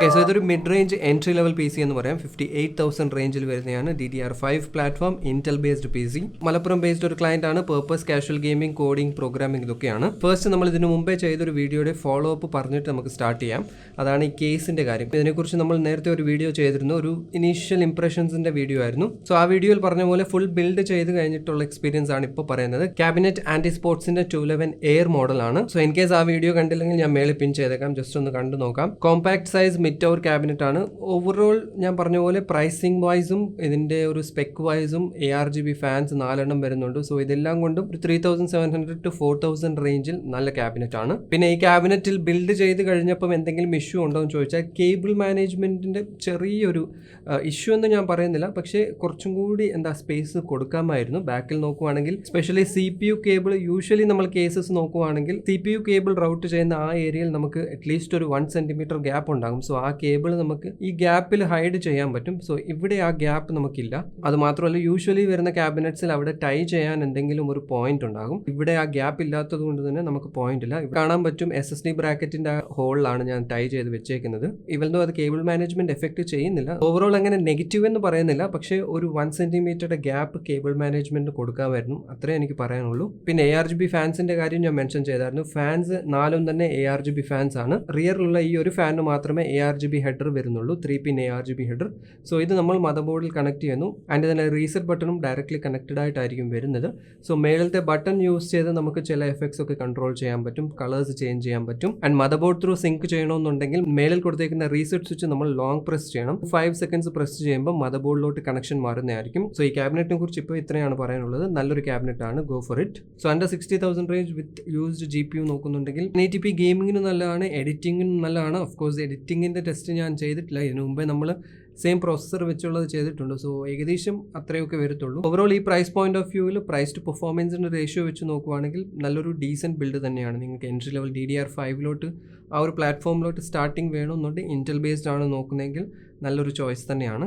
Okay, so ഇതൊരു mid range entry level PC എന്ന് പറയാം. 58,000 റേഞ്ചിൽ വരുന്നതാണ്. DDR5 platform, Intel based PC, Malappuram based ഒരു ക്ലയന്റ് ആണ്. Purpose, casual gaming, coding, programming ഇതൊക്കെയാണ്. ഫസ്റ്റ് നമ്മൾ ഇതിനു മുമ്പേ ചെയ്തൊരു വീഡിയോയുടെ ഫോളോ അപ്പ് പറഞ്ഞിട്ട് നമുക്ക് സ്റ്റാർട്ട് ചെയ്യാം. അതാണ് ഈ കേസിന്റെ കാര്യം. ഇതിനെക്കുറിച്ച് നമ്മൾ നേരത്തെ ഒരു വീഡിയോ ചെയ്തിരുന്നു, ഒരു ഇനീഷ്യൽ ഇംപ്രഷൻസിന്റെ വീഡിയോ ആയിരുന്നു. സോ ആ വീഡിയോയിൽ പറഞ്ഞ പോലെ ഫുൾ ബിൽഡ് ചെയ്ത് കഴിഞ്ഞിട്ടുള്ള എക്സ്പീരിയൻസ് ആണ് ഇപ്പോൾ പറയുന്നത്. ക്യാബിനറ്റ് ആന്റി സ്പോർട്സിന്റെ 211 എയർ മോഡലാണ്. സോ ഇൻ കേസ് ആ വീഡിയോ കണ്ടില്ലെങ്കിൽ ഞാൻ മേളിൽ പിൻ ചെയ്തേക്കാം, ജസ്റ്റ് ഒന്ന് കണ്ടു നോക്കാം. Compact size mid tower cabinet ആണ്. ഓവറോൾ ഞാൻ പറഞ്ഞ പോലെ പ്രൈസിംഗ് വൈസും ഇതിന്റെ ഒരു സ്പെക് വൈസും ARGB ഫാൻസ് 4 എണ്ണം വരുന്നുണ്ട്. സോ ഇതെല്ലാം കൊണ്ടും ഒരു 3700 to 4000 റേഞ്ചിൽ നല്ല ക്യാബിനറ്റ് ആണ്. പിന്നെ ഈ ക്യാബിനറ്റിൽ ബിൽഡ് ചെയ്ത് കഴിഞ്ഞപ്പം എന്തെങ്കിലും ഇഷ്യൂ ഉണ്ടോ എന്ന് ചോദിച്ചാൽ കേബിൾ മാനേജ്മെന്റിന്റെ ചെറിയൊരു ഇഷ്യൂ എന്ന് ഞാൻ പറയുന്നില്ല, പക്ഷേ കുറച്ചും കൂടി സ്പേസ് കൊടുക്കാമായിരുന്നു. ബാക്കിൽ നോക്കുവാണെങ്കിൽ സ്പെഷ്യലി CPU കേബിൾ, യൂഷ്വലി നമ്മൾ കേസസ് നോക്കുവാണെങ്കിൽ CPU കേബിൾ റൗട്ട് ചെയ്യുന്ന ആ ഏരിയയിൽ നമുക്ക് അറ്റ്ലീസ്റ്റ് ഒരു 1 സെന്റിമീറ്റർ ഗ്യാപ്പ് ഉണ്ടാകും. സോ ആ കേബിൾ നമുക്ക് ഈ ഗ്യാപ്പിൽ ഹൈഡ് ചെയ്യാൻ പറ്റും. സോ ഇവിടെ ആ ഗ്യാപ്പ് നമുക്കില്ല. അത് മാത്രമല്ല യൂഷ്വലി വരുന്ന ക്യാബിനറ്റ്സിൽ അവിടെ ടൈ ചെയ്യാൻ എന്തെങ്കിലും ഒരു പോയിന്റ് ഉണ്ടാകും. ഇവിടെ ആ ഗ്യാപ്പ് ഇല്ലാത്തത് കൊണ്ട് തന്നെ നമുക്ക് പോയിന്റ് ഇല്ല. കാണാൻ പറ്റും SSD ബ്രാക്കറ്റിന്റെ ഹോളിലാണ് ഞാൻ ടൈ ചെയ്ത് വെച്ചേക്കുന്നത്. ഇവന്തോ അത് കേബിൾ മാനേജ്മെന്റ് എഫക്ട് ചെയ്യുന്നില്ല. ഓവറോൾ അങ്ങനെ നെഗറ്റീവ് എന്ന് പറയുന്നില്ല, പക്ഷേ ഒരു 1 സെന്റിമീറ്ററുടെ ഗ്യാപ്പ് കേബിൾ മാനേജ്മെന്റ് കൊടുക്കാമായിരുന്നു. അത്രേ എനിക്ക് പറയാനുള്ളൂ. പിന്നെ ARGB ഫാൻസിന്റെ കാര്യം ഞാൻ മെൻഷൻ ചെയ്തായിരുന്നു. ഫാൻസ് 4 തന്നെ ARGB ഫാൻസ് ആണ്. റിയറിലുള്ള ഈ ഒരു ഫാനിന് മാത്രമേ ARGB ഹെഡർ വരുന്നുള്ളൂ, 3-pin ARGB ഹെഡർ. സോ ഇത് നമ്മൾ മദർ ബോർഡിൽ കണക്ട് ചെയ്യുന്നു. ആൻഡ് തന്നെ റീസെറ്റ് ബട്ടണും ഡയറക്ട്ലി കണക്റ്റഡ് ആയിട്ടായിരിക്കും വരുന്നത്. സോ മേളത്തെ ബട്ടൺ യൂസ് ചെയ്ത് നമുക്ക് ചില എഫക്ട്സ് ഒക്കെ കൺട്രോൾ ചെയ്യാൻ പറ്റും, കളേഴ്സ് ചേഞ്ച് ചെയ്യാൻ പറ്റും. And motherboard through sync ചെയ്യണമെന്നുണ്ടെങ്കിൽ മേളിൽ കൊടുത്തേക്കുന്ന റീസെറ്റ് സ്വിച്ച് നമ്മൾ ലോങ് പ്രസ് ചെയ്യണം. 5 സെക്കൻഡ്സ് പ്രസ് ചെയ്യുമ്പോൾ മദർ ബോർഡിലോട്ട് കണക്ഷൻ മാറുന്നതായിരിക്കും. സോ ഈ ക്യാബിനറ്റിനെ കുറിച്ച് ഇപ്പോൾ ഇത്രയാണ് പറയാനുള്ളത്. നല്ലൊരു ക്യാബിനറ്റ് ആണ്, go for it. So under 60,000 range with used GPU നോക്കുന്നുണ്ടെങ്കിൽ 1080p ഗെയിമിങ്ങിനും നല്ലതാണ്, എഡിറ്റിങ്ങിനും നല്ലതാണ്. ഓഫ് കോഴ്സ് എഡിറ്റിങ്ങിന്റെ ടെസ്റ്റ് ഞാൻ ചെയ്തിട്ടില്ല, ഇതിനു മുമ്പേ നമ്മൾ സെയിം പ്രോസസ്സർ വെച്ചുള്ളത് ചെയ്തിട്ടുണ്ട്. സോ ഏകദേശം അത്രയൊക്കെ വരത്തുള്ളൂ. ഓവറോൾ ഈ പ്രൈസ് പോയിന്റ് ഓഫ് വ്യൂവിൽ പ്രൈസ് ടു പെർഫോമൻസിന്റെ റേഷ്യോ വെച്ച് നോക്കുവാണെങ്കിൽ നല്ലൊരു ഡീസെന്റ് ബിൽഡ് തന്നെയാണ്. നിങ്ങൾക്ക് എൻട്രി ലെവൽ DDR5 ആ ഒരു പ്ലാറ്റ്ഫോമിലോട്ട് സ്റ്റാർട്ടിംഗ് വേണമെന്നുണ്ട് ഇന്റൽ ബേസ്ഡ് ആണ് നോക്കുന്നതെങ്കിൽ നല്ലൊരു ചോയ്സ് തന്നെയാണ്.